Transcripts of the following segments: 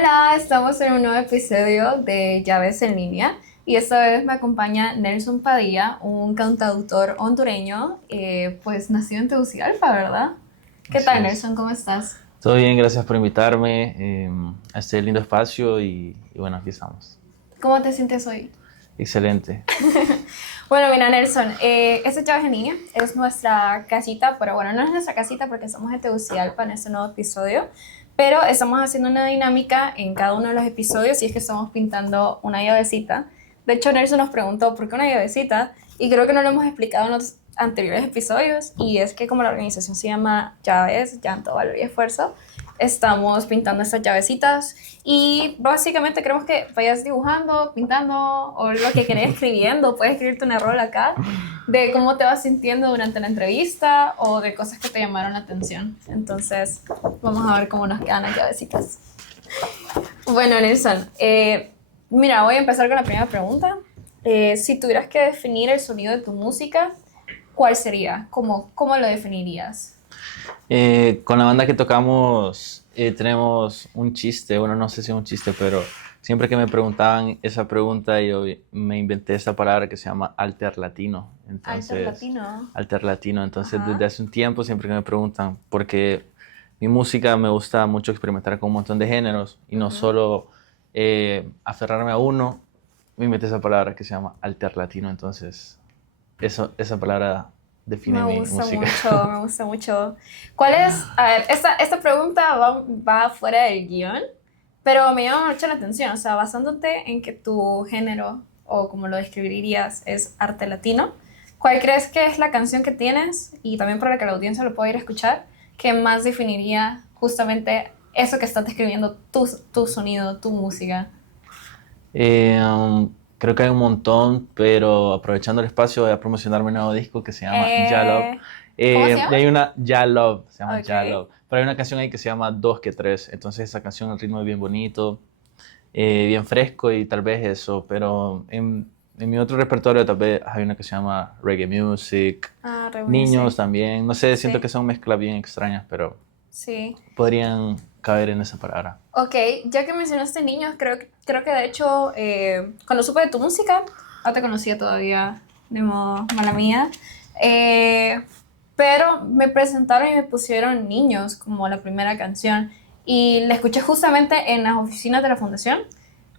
Hola, estamos en un nuevo episodio de Llaves en línea y esta vez me acompaña Nelson Padilla, un cantautor hondureño, pues nacido en Tegucigalpa, ¿verdad? ¿Qué Así tal, es. Nelson? ¿Cómo estás? Todo bien, gracias por invitarme a este lindo espacio y bueno, aquí estamos. ¿Cómo te sientes hoy? Excelente. Bueno, mira, Nelson, esta Llaves en línea es nuestra casita, pero bueno, no es nuestra casita porque estamos en Tegucigalpa en este nuevo episodio, pero estamos haciendo una dinámica en cada uno de los episodios y es que estamos pintando una llavecita. De hecho, Nelson nos preguntó por qué una llavecita y creo que no lo hemos explicado en los anteriores episodios y es que como la organización se llama Llaves, Llanto, Valor y Esfuerzo, estamos pintando estas llavecitas y básicamente queremos que vayas dibujando, pintando o lo que querés escribiendo. Puedes escribirte un error acá de cómo te vas sintiendo durante la entrevista o de cosas que te llamaron la atención. Entonces, vamos a ver cómo nos quedan las llavecitas. Bueno, Nelson, mira, voy a empezar con la primera pregunta. Si tuvieras que definir el sonido de tu música, ¿cuál sería? ¿Cómo lo definirías? Con la banda que tocamos tenemos un chiste, bueno, no sé si es un chiste, pero siempre que me preguntaban esa pregunta yo me inventé esta palabra que se llama alterlatino. Alter Entonces, latino. alterlatino. Entonces, desde Ajá. hace un tiempo siempre que me preguntan, porque mi música me gusta mucho experimentar con un montón de géneros y no Ujú. solo aferrarme a uno, me inventé esa palabra que se llama alterlatino. Entonces, esa palabra define Me mi gusta música. mucho, me gusta mucho. ¿Cuál es? A ver, esta pregunta va fuera del guión, pero me llama mucho la atención. O sea, basándote en que tu género, o como lo describirías, es arte latino, ¿cuál crees que es la canción que tienes, y también para que la audiencia lo pueda ir a escuchar, que más definiría justamente eso que estás describiendo, tu sonido, tu música? Creo que hay un montón, pero aprovechando el espacio voy a promocionar mi nuevo disco que se llama Ya Love. Eh, ¿Cómo se llama? Y hay una Ya Love, se llama Ok. Ya Love. Pero hay una canción ahí que se llama Dos que Tres. Entonces esa canción, el ritmo es bien bonito, bien fresco y tal vez eso. Pero en mi otro repertorio tal vez hay una que se llama Reggae Music, Ah, re Niños music. también. No sé, siento que Sí, son mezclas bien extrañas, pero sí. podrían caber en esa palabra. Ok, ya que mencionaste niños, creo que de hecho, cuando supe de tu música, no te conocía todavía, de modo mala mía, eh, pero me presentaron y me pusieron niños como la primera canción y la escuché justamente en las oficinas de la fundación,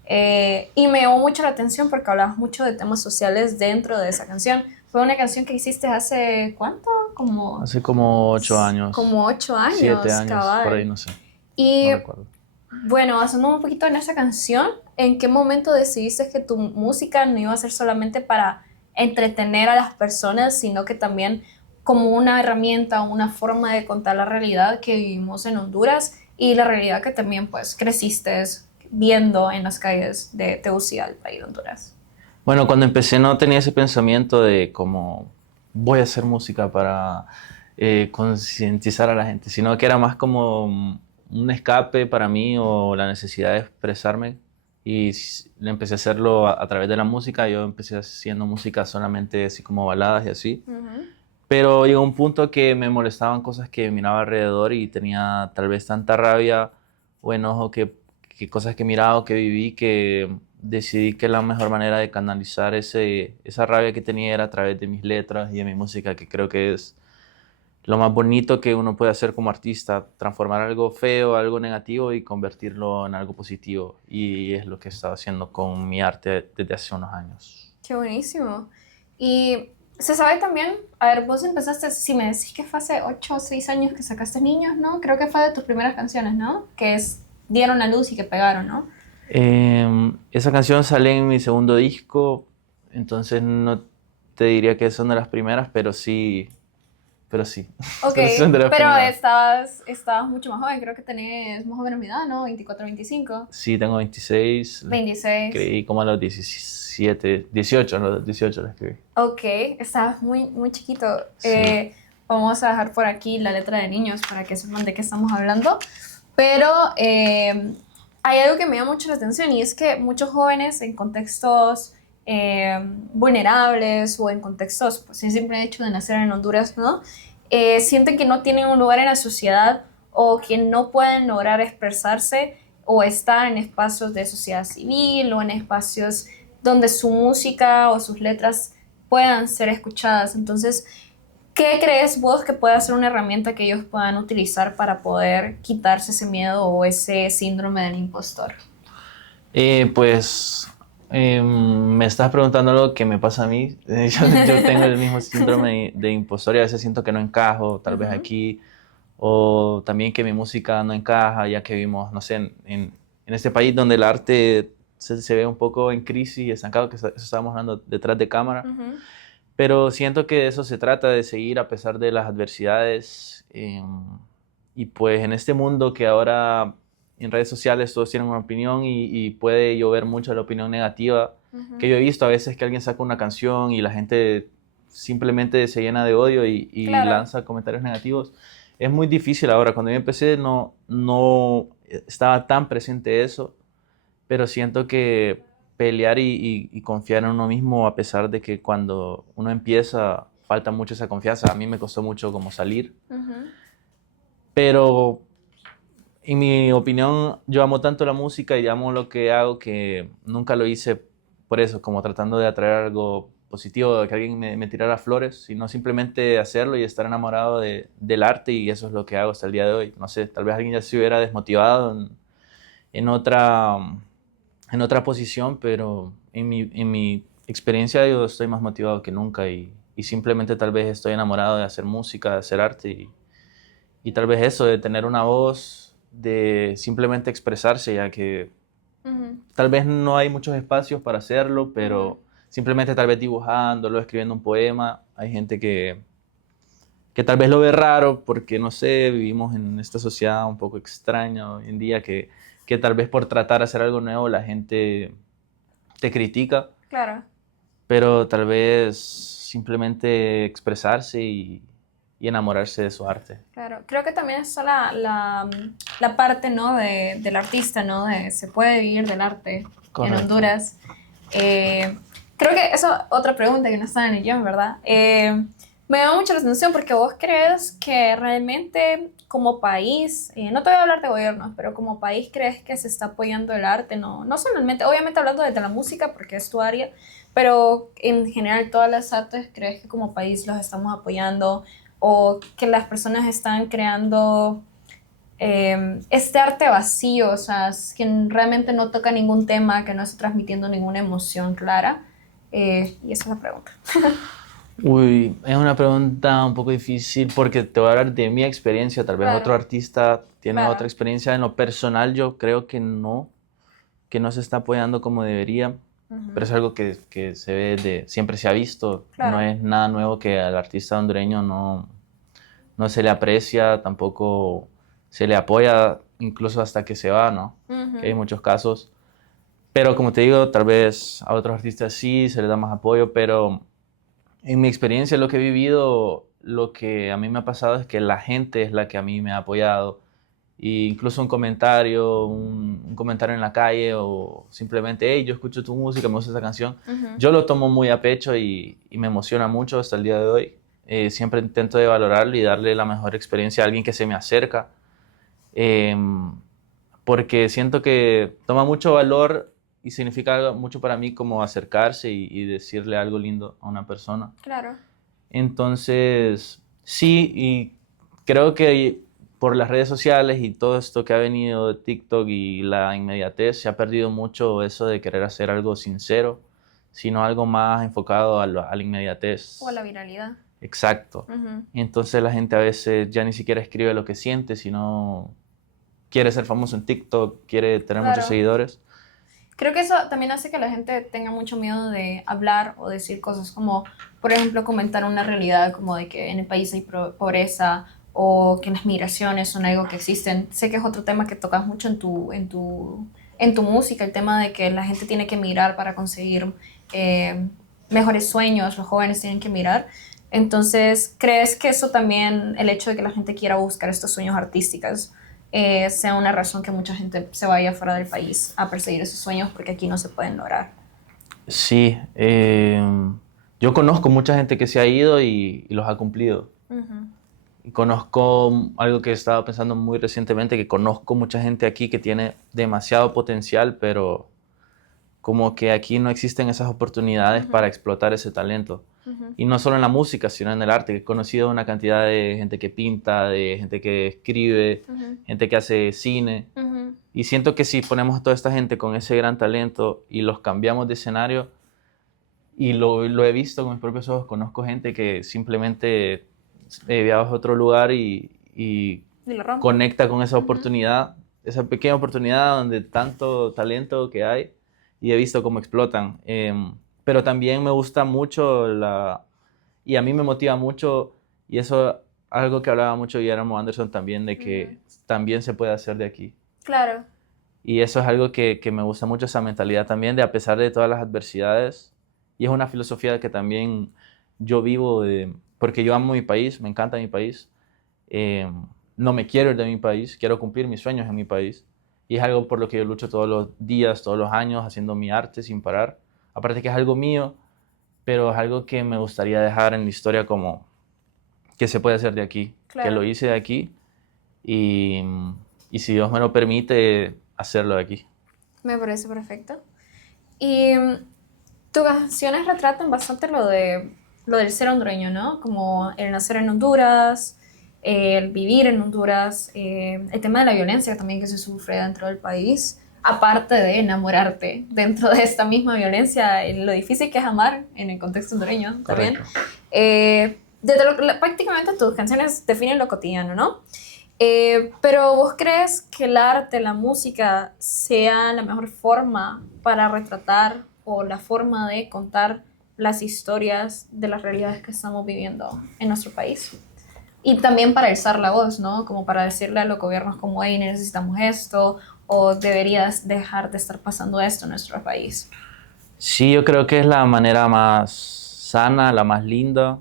y me llamó mucho la atención porque hablabas mucho de temas sociales dentro de esa canción. Fue una canción que hiciste hace, ¿cuánto? Hace como 8 años, Como 8 años, 7 años, por ahí cabal. no sé, Y no recuerdo. bueno, basándonos un poquito en esa canción, ¿en qué momento decidiste que tu música no iba a ser solamente para entretener a las personas, sino que también como una herramienta, una forma de contar la realidad que vivimos en Honduras y la realidad que también pues creciste viendo en las calles de Tegucigalpa y de Honduras? Bueno, cuando empecé no tenía ese pensamiento de cómo voy a hacer música para concientizar a la gente, sino que era más como un escape para mí o la necesidad de expresarme y empecé a hacerlo a través de la música. Yo empecé haciendo música solamente así como baladas y así, Ujú. pero llegó un punto que me molestaban cosas que miraba alrededor y tenía tal vez tanta rabia o enojo que cosas que miraba o que viví que decidí que la mejor manera de canalizar esa rabia que tenía era a través de mis letras y de mi música, que creo que es lo más bonito que uno puede hacer como artista, transformar algo feo, algo negativo y convertirlo en algo positivo. Y es lo que he estado haciendo con mi arte desde hace unos años. Qué buenísimo. Y se sabe también, a ver, vos empezaste, si me decís que fue hace 8 o 6 años que sacaste Niños, ¿no? Creo que fue de tus primeras canciones, ¿no? Que es, dieron la luz y que pegaron, ¿no? Esa canción sale en mi segundo disco, entonces no te diría que son de las primeras, pero sí, Ok, pero sí son de las pero primeras. estabas mucho más joven, creo que tenés más o menos mi edad, ¿no? 24, 25, Sí, tengo 26, la 26. escribí como a los 17, 18, a los 18 la escribí. Ok, estabas muy, muy chiquito. Sí. Vamos a dejar por aquí la letra de Niños para que sepan de qué estamos hablando. Pero hay algo que me llama mucho la atención y es que muchos jóvenes en contextos eh, vulnerables o en contextos, pues el simple hecho de nacer en Honduras, ¿no? Sienten que no tienen un lugar en la sociedad o que no pueden lograr expresarse o estar en espacios de sociedad civil o en espacios donde su música o sus letras puedan ser escuchadas. Entonces, ¿qué crees vos que puede ser una herramienta que ellos puedan utilizar para poder quitarse ese miedo o ese síndrome del impostor? Pues me estás preguntando algo que me pasa a mí. Yo tengo el mismo síndrome de impostor y a veces siento que no encajo, tal vez Ujú, aquí, o también que mi música no encaja, ya que vivimos, no sé, en este país donde el arte se ve un poco en crisis y estancado, que eso estábamos hablando detrás de cámara. ujú, Pero siento que de eso se trata, de seguir a pesar de las adversidades. Y pues en este mundo que ahora en redes sociales todos tienen una opinión y puede llover mucho la opinión negativa, que ujú. yo he visto a veces que alguien saca una canción y la gente simplemente se llena de odio y Claro, lanza comentarios negativos. Es muy difícil ahora. Cuando yo empecé no estaba tan presente eso, pero siento que pelear y confiar en uno mismo, a pesar de que cuando uno empieza falta mucho esa confianza. A mí me costó mucho como salir, ujú, pero en mi opinión yo amo tanto la música y amo lo que hago que nunca lo hice por eso, como tratando de atraer algo positivo, de que alguien me tirara flores, sino simplemente hacerlo y estar enamorado del arte, y eso es lo que hago hasta el día de hoy. No sé, tal vez alguien ya se hubiera desmotivado en otra en otra posición, pero en mi experiencia yo estoy más motivado que nunca y simplemente tal vez estoy enamorado de hacer música, de hacer arte y tal vez eso, de tener una voz, de simplemente expresarse, ya que ujú, tal vez no hay muchos espacios para hacerlo, ujú. pero simplemente tal vez dibujándolo, escribiendo un poema, hay gente que tal vez lo ve raro porque, no sé, vivimos en esta sociedad un poco extraña hoy en día que tal vez por tratar de hacer algo nuevo la gente te critica, Claro, pero tal vez simplemente expresarse y enamorarse de su arte. claro. Creo que también está la parte, ¿no? Del artista, ¿no? De se puede vivir del arte en Correcto. Honduras. Eh, Creo que eso otra pregunta que no está en el guión, ¿verdad? Me llama mucho la atención porque vos crees que realmente como país, no te voy a hablar de gobiernos, pero como país crees que se está apoyando el arte, no, no solamente, obviamente hablando de la música porque es tu área, pero en general todas las artes, ¿crees que como país los estamos apoyando o que las personas están creando este arte vacío, o sea, es que realmente no toca ningún tema, que no está transmitiendo ninguna emoción clara? Y esa es la pregunta. Uy, es una pregunta un poco difícil porque te voy a hablar de mi experiencia. Tal vez otro Claro, artista tiene otra claro. experiencia. En lo personal, yo creo que no se está apoyando como debería, pero Ujú, es algo que se ve siempre se ha visto. No claro. es nada nuevo que al artista hondureño no se le aprecia, tampoco se le apoya, incluso hasta que se va, ¿no? Que hay Ujú, muchos casos. Pero como te digo, tal vez a otros artistas sí se les da más apoyo, pero en mi experiencia, lo que he vivido, lo que a mí me ha pasado es que la gente es la que a mí me ha apoyado. Y incluso un comentario en la calle o simplemente, hey, yo escucho tu música, me gusta esa canción, ujú. yo lo tomo muy a pecho y me emociona mucho hasta el día de hoy. Siempre intento de valorarlo y darle la mejor experiencia a alguien que se me acerca, porque siento que toma mucho valor y significa mucho para mí como acercarse y decirle algo lindo a una persona. Claro. Entonces, sí, y creo que por las redes sociales y todo esto que ha venido de TikTok y la inmediatez, se ha perdido mucho eso de querer hacer algo sincero, sino algo más enfocado a la O a la inmediatez. viralidad. Exacto. Ujú, Y entonces la gente a veces ya ni siquiera escribe lo que siente, sino quiere ser famoso en TikTok, quiere tener muchos claro. seguidores. Creo que eso también hace que la gente tenga mucho miedo de hablar o decir cosas como, por ejemplo, comentar una realidad como de que en el país hay pobreza o que las migraciones son algo que existen. Sé que es otro tema que tocas mucho en tu música, el tema de que la gente tiene que migrar para conseguir eh, mejores sueños, los jóvenes tienen que migrar. Entonces, ¿crees que eso también, el hecho de que la gente quiera buscar estos sueños artísticos, sea una razón que mucha gente se vaya fuera del país a perseguir esos sueños porque aquí no se pueden lograr? Sí, yo conozco mucha gente que se ha ido y los ha cumplido. Ujú, conozco algo que he estado pensando muy recientemente, que conozco mucha gente aquí que tiene demasiado potencial, pero como que aquí no existen esas oportunidades para Ujú, explotar ese talento. ujú, Y no solo en la música, sino en el arte. He conocido una cantidad de gente que pinta, de gente que escribe, ujú, gente que hace cine. ujú, Y siento que si ponemos a toda esta gente con ese gran talento y los cambiamos de escenario, y lo he visto con mis propios ojos, conozco gente que simplemente viaja a otro lugar y y lo rompen. conecta con esa Ujú, oportunidad, esa pequeña oportunidad donde tanto talento que hay y he visto cómo explotan. Pero también me gusta mucho y a mí me motiva mucho, y eso algo que hablaba mucho Guillermo Anderson también, de ujú. que también se puede hacer de aquí. Claro. Y eso es algo que me gusta mucho, esa mentalidad también de a pesar de todas las adversidades. Y es una filosofía que también yo vivo, porque yo amo mi país, me encanta mi país. eh, no me quiero ir de mi país, quiero cumplir mis sueños en mi país. Y es algo por lo que yo lucho todos los días, todos los años, haciendo mi arte sin parar. Aparte que es algo mío, pero es algo que me gustaría dejar en la historia como que se puede hacer de aquí, que lo Claro, hice de aquí y, y si Dios me lo permite, hacerlo de aquí. me parece perfecto. Y tus canciones retratan bastante lo del ser hondureño, ¿no? Como el nacer en Honduras, el vivir en Honduras, el tema de la violencia también que se sufre dentro del país, aparte de enamorarte dentro de esta misma violencia, lo difícil que es amar en el contexto hondureño también. Correcto. Prácticamente tus canciones definen lo cotidiano, ¿no? Pero ¿vos crees que el arte, la música, sea la mejor forma para retratar o la forma de contar las historias de las realidades que estamos viviendo en nuestro país? Y también para alzar la voz, ¿no? Como para decirle a los gobiernos como, hey, necesitamos esto, o deberías dejar de estar pasando esto en nuestro país. Sí, yo creo que es la manera más sana, la más linda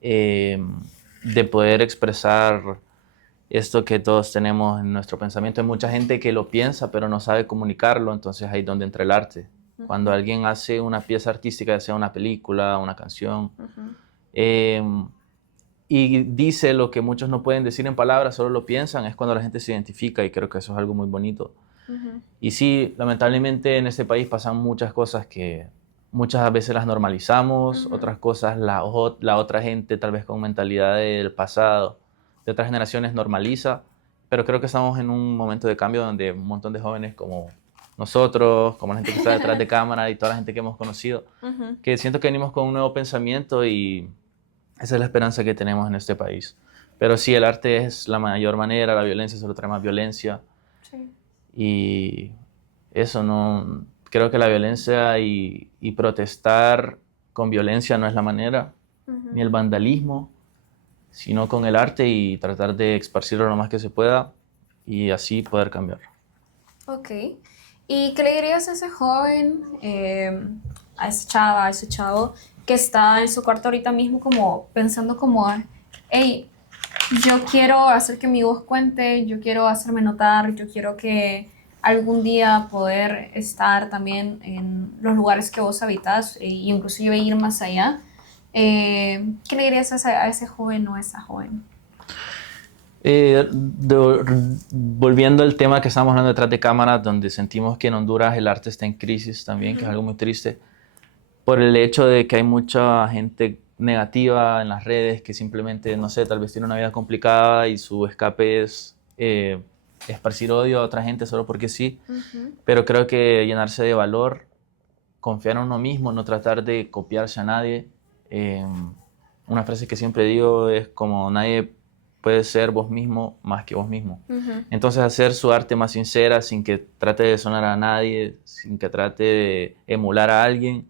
eh, de poder expresar esto que todos tenemos en nuestro pensamiento. Hay mucha gente que lo piensa pero no sabe comunicarlo, entonces ahí es donde entra el arte. Cuando Ujú, alguien hace una pieza artística, ya sea una película, una canción, ujú, eh, y dice lo que muchos no pueden decir en palabras, solo lo piensan, es cuando la gente se identifica y creo que eso es algo muy bonito. ujú, Y sí, lamentablemente en este país pasan muchas cosas que muchas veces las normalizamos, ujú, otras cosas la otra gente tal vez con mentalidad del pasado, de otras generaciones normaliza, pero creo que estamos en un momento de cambio donde un montón de jóvenes como nosotros, como la gente que está detrás de cámara y toda la gente que hemos conocido, ujú. que siento que venimos con un nuevo pensamiento y esa es la esperanza que tenemos en este país. Pero sí, el arte es la mayor manera, la violencia solo trae más violencia Sí. y eso no, creo que la violencia y protestar con violencia no es la manera, Ujú. ni el vandalismo, sino con el arte y tratar de esparcirlo lo más que se pueda y así poder cambiar. Ok. ¿Y qué le dirías a ese joven, a esa chava, a ese chavo que está en su cuarto ahorita mismo como pensando como, hey, yo quiero hacer que mi voz cuente, yo quiero hacerme notar, yo quiero que algún día poder estar también en los lugares que vos habitas e inclusive ir más allá? ¿Qué le dirías a ese joven o a esa joven? Volviendo al tema que estábamos hablando detrás de cámaras, donde sentimos que en Honduras el arte está en crisis también, que es Ujú, algo muy triste, por el hecho de que hay mucha gente negativa en las redes que simplemente, no sé, tal vez tiene una vida complicada y su escape es esparcir odio a otra gente solo porque sí, ujú, pero creo que llenarse de valor, confiar en uno mismo, no tratar de copiarse a nadie. eh, una frase que siempre digo es como nadie puede ser vos mismo más que vos mismo. ujú. Entonces hacer su arte más sincera sin que trate de sonar a nadie, sin que trate de emular a alguien,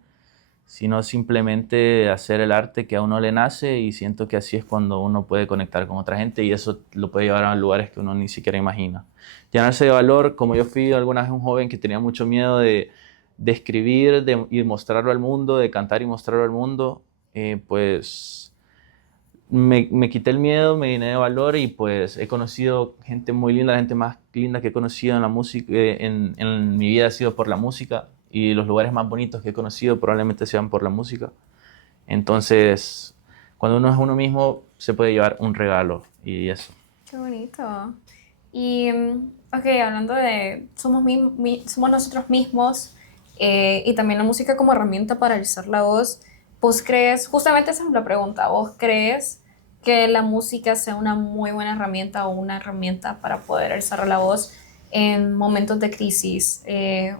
sino simplemente hacer el arte que a uno le nace y siento que así es cuando uno puede conectar con otra gente y eso lo puede llevar a lugares que uno ni siquiera imagina. Llenarse de valor, como yo fui alguna vez un joven que tenía mucho miedo de escribir y mostrarlo al mundo, de cantar y mostrarlo al mundo, pues me quité el miedo, me llené de valor y pues he conocido gente muy linda, la gente más linda que he conocido en la música, en mi vida ha sido por la música y los lugares más bonitos que he conocido probablemente sean por la música. Entonces, cuando uno es uno mismo, se puede llevar un regalo y eso. Qué bonito. Y, ok, hablando de somos nosotros mismos y también la música como herramienta para alzar la voz, ¿vos crees, justamente esa es la pregunta, ¿vos crees que la música sea una muy buena herramienta o una herramienta para poder alzar la voz en momentos de crisis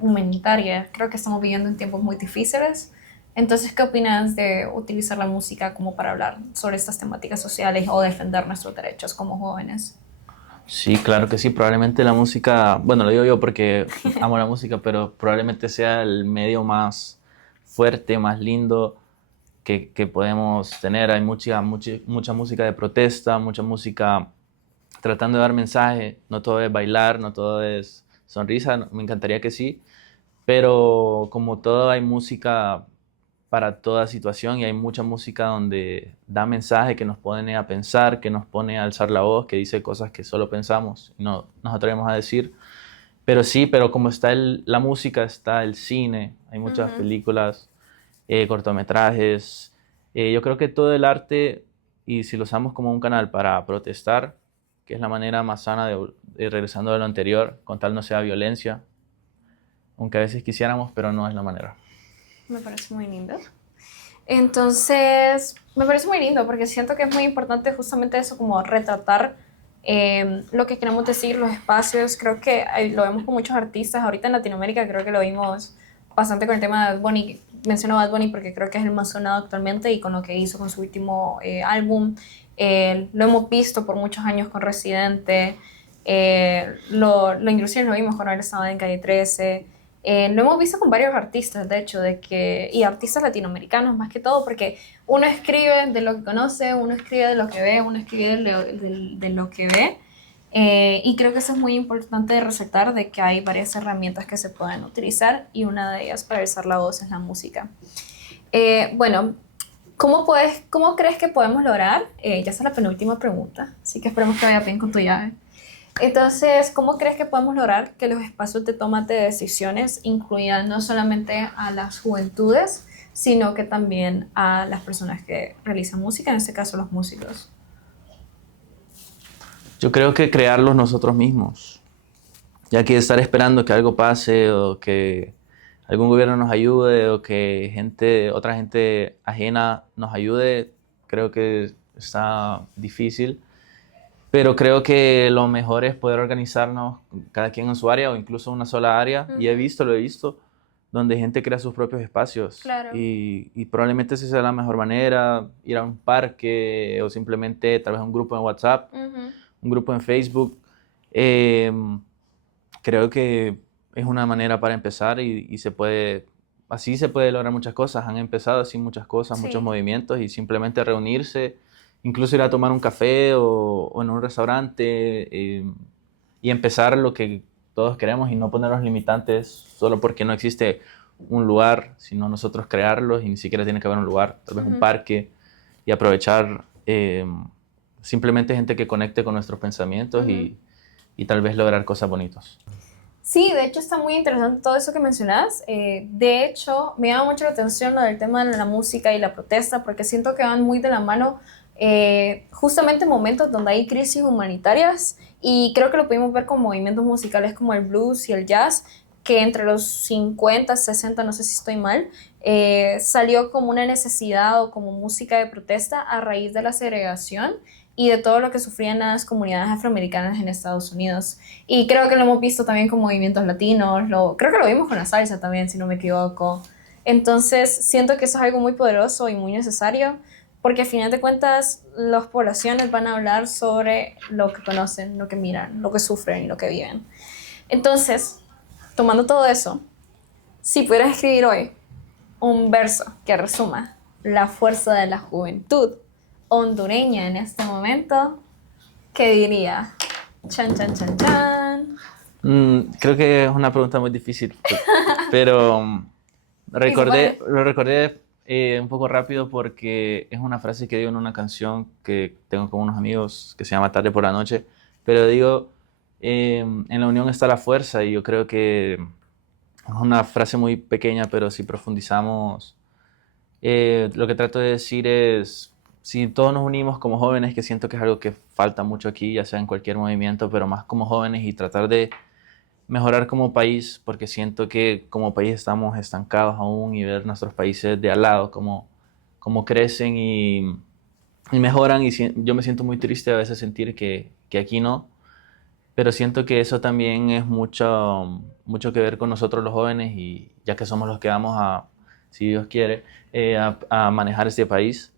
humanitaria? Creo que estamos viviendo en tiempos muy difíciles. Entonces, ¿qué opinas de utilizar la música como para hablar sobre estas temáticas sociales o defender nuestros derechos como jóvenes? Sí, claro que sí, probablemente la música, bueno, lo digo yo porque amo la música, pero probablemente sea el medio más fuerte, más lindo que podemos tener. Hay mucha música de protesta, mucha música tratando de dar mensaje. No todo es bailar, no todo es sonrisa. Me encantaría que sí, pero como todo hay música para toda situación y hay mucha música donde da mensaje que nos pone a pensar, que nos pone a alzar la voz, que dice cosas que solo pensamos y no nos atrevemos a decir. Pero sí, pero como está la música, está el cine, hay muchas Ujú. películas, cortometrajes. Yo creo que todo el arte, y si lo usamos como un canal para protestar, que es la manera más sana de regresando a lo anterior, con tal no sea violencia, aunque a veces quisiéramos, pero no es la manera. Me parece muy lindo. Entonces, me parece muy lindo porque siento que es muy importante justamente eso, como retratar lo que queremos decir, los espacios. Creo que lo vemos con muchos artistas. Ahorita en Latinoamérica creo que lo vimos bastante con el tema de Bad Bunny. Menciono Bad Bunny porque creo que es el más sonado actualmente y con lo que hizo con su último álbum. Lo hemos visto por muchos años con Residente. Lo inclusive lo vimos cuando él estaba en Calle 13. Lo hemos visto con varios artistas, de hecho, y artistas latinoamericanos más que todo, porque uno escribe de lo que conoce, uno escribe de lo que ve, uno escribe de lo que ve. Y creo que eso es muy importante de resaltar, de que hay varias herramientas que se pueden utilizar y una de ellas para alzar la voz es la música. Bueno, ¿cómo crees que podemos lograr? Ya es la penúltima pregunta, así que esperemos que vaya bien con tu llave. Entonces, ¿cómo crees que podemos lograr que los espacios de toma de decisiones incluyan no solamente a las juventudes, sino que también a las personas que realizan música, en este caso los músicos? Yo creo que crearlos nosotros mismos, ya que estar esperando que algo pase o que algún gobierno nos ayude o que otra gente ajena nos ayude, creo que está difícil. Pero creo que lo mejor es poder organizarnos cada quien en su área o incluso una sola área. Y Ujú. lo he visto, donde gente crea sus propios espacios. Claro. Y probablemente esa sea la mejor manera, ir a un parque o simplemente tal vez un grupo en WhatsApp, Ujú. un grupo en Facebook. Eh, Creo que es una manera para empezar y así se puede lograr muchas cosas. Han empezado así muchas cosas, muchos Sí. movimientos y simplemente reunirse, incluso ir a tomar un café o en un restaurante y empezar lo que todos queremos y no poner los limitantes solo porque no existe un lugar, sino nosotros crearlos y ni siquiera tiene que haber un lugar, tal vez un Ujú. parque y aprovechar simplemente gente que conecte con nuestros pensamientos Ujú. y tal vez lograr cosas bonitas. Sí, de hecho está muy interesante todo eso que mencionas. De hecho, me llama mucho la atención lo del tema de la música y la protesta, porque siento que van muy de la mano justamente en momentos donde hay crisis humanitarias y creo que lo pudimos ver con movimientos musicales como el blues y el jazz, que entre los 50, 60, no sé si estoy mal, salió como una necesidad o como música de protesta a raíz de la segregación y de todo lo que sufrían las comunidades afroamericanas en Estados Unidos. Y creo que lo hemos visto también con movimientos latinos, creo que lo vimos con la salsa también, si no me equivoco. Entonces, siento que eso es algo muy poderoso y muy necesario, porque al final de cuentas, las poblaciones van a hablar sobre lo que conocen, lo que miran, lo que sufren y lo que viven. Entonces, tomando todo eso, si pudieras escribir hoy un verso que resuma la fuerza de la juventud hondureña en este momento, ¿qué diría? Chan, chan, chan, chan. Creo que es una pregunta muy difícil, pero Sí, se puede. lo recordé un poco rápido porque es una frase que digo en una canción que tengo con unos amigos que se llama Tarde por la Noche, pero digo, en la unión está la fuerza y yo creo que es una frase muy pequeña, pero si profundizamos, lo que trato de decir es si todos nos unimos como jóvenes, que siento que es algo que falta mucho aquí, ya sea en cualquier movimiento, pero más como jóvenes y tratar de mejorar como país, porque siento que como país estamos estancados aún y ver nuestros países de al lado, cómo crecen y mejoran y yo me siento muy triste a veces sentir que aquí no, pero siento que eso también es mucho que ver con nosotros los jóvenes y ya que somos los que vamos a, si Dios quiere, a manejar este país.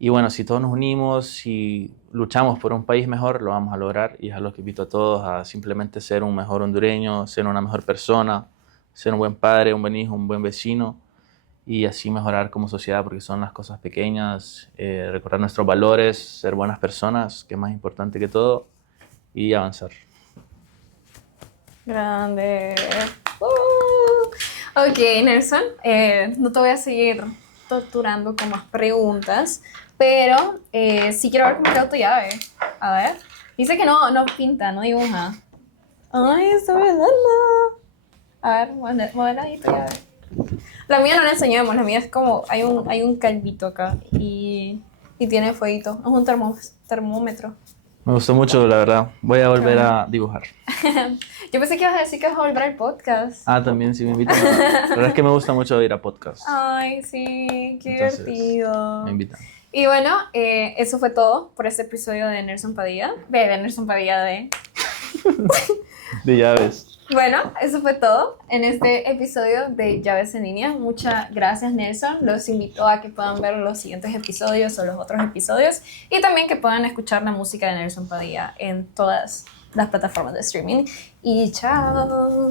Y bueno, si todos nos unimos, si luchamos por un país mejor, lo vamos a lograr y es a lo que invito a todos a simplemente ser un mejor hondureño, ser una mejor persona, ser un buen padre, un buen hijo, un buen vecino y así mejorar como sociedad porque son las cosas pequeñas, recordar nuestros valores, ser buenas personas, que es más importante que todo, y avanzar. Grande. Ok, Nelson, no te voy a seguir torturando con más preguntas, pero sí quiero ver cómo quedó tu llave. A ver. Dice que no pinta, no dibuja. Ay, está verdad. A ver, muévela ahí tu llave. La mía no la enseñamos, la mía es como, hay un calvito acá y tiene fueguito. Es un termómetro. Me gustó mucho, la verdad. Voy a volver a dibujar. Yo pensé que ibas a decir que vas a volver al podcast. Ah, también si me invitan. La verdad es que me gusta mucho ir a podcast. Ay, sí, qué Entonces, divertido. me invitan. Y bueno, eso fue todo por este episodio de Nelson Padilla. De Nelson Padilla de... De llaves. Bueno, eso fue todo en este episodio de Llaves en Línea. Muchas gracias, Nelson. Los invito a que puedan ver los siguientes episodios o los otros episodios y también que puedan escuchar la música de Nelson Padilla en todas las plataformas de streaming. Y chao.